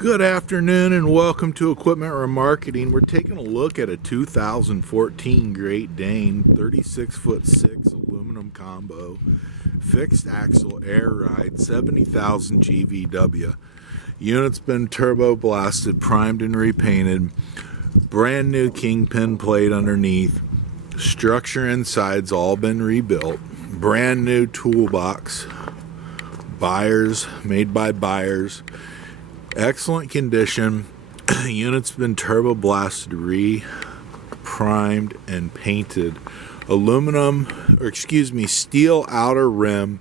Good afternoon and welcome to Equipment Remarketing. We're taking a look at a 2014 Great Dane 36'6" aluminum combo, fixed axle air ride, 70,000 GVW. Unit's been turbo blasted, primed and repainted, brand new kingpin plate underneath, structure inside's all been rebuilt, brand new toolbox, buyers, made by buyers. Excellent condition. Unit's been turbo blasted, primed and painted. Steel outer rim,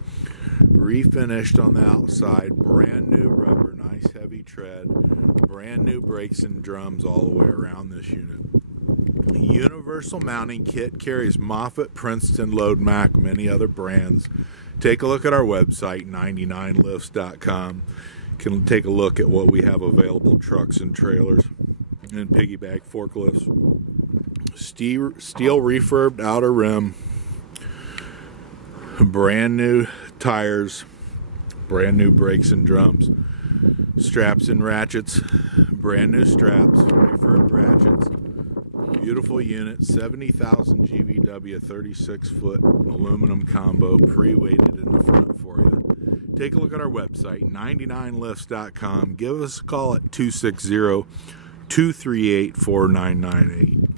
refinished on the outside. Brand new rubber, nice heavy tread. Brand new brakes and drums all the way around this unit. Universal mounting kit, carries Moffett, Princeton, Load Mac, many other brands. Take a look at our website, 99lifts.com. Can take a look at what we have available, trucks and trailers and piggyback forklifts. Steel refurbed outer rim, brand new tires, brand new brakes and drums, straps and ratchets, brand new straps, refurbed ratchets. Beautiful unit, 70,000 GVW, 36-foot aluminum combo, pre-weighted in the front for you. Take a look at our website, 99lifts.com. Give us a call at 260-238-4998.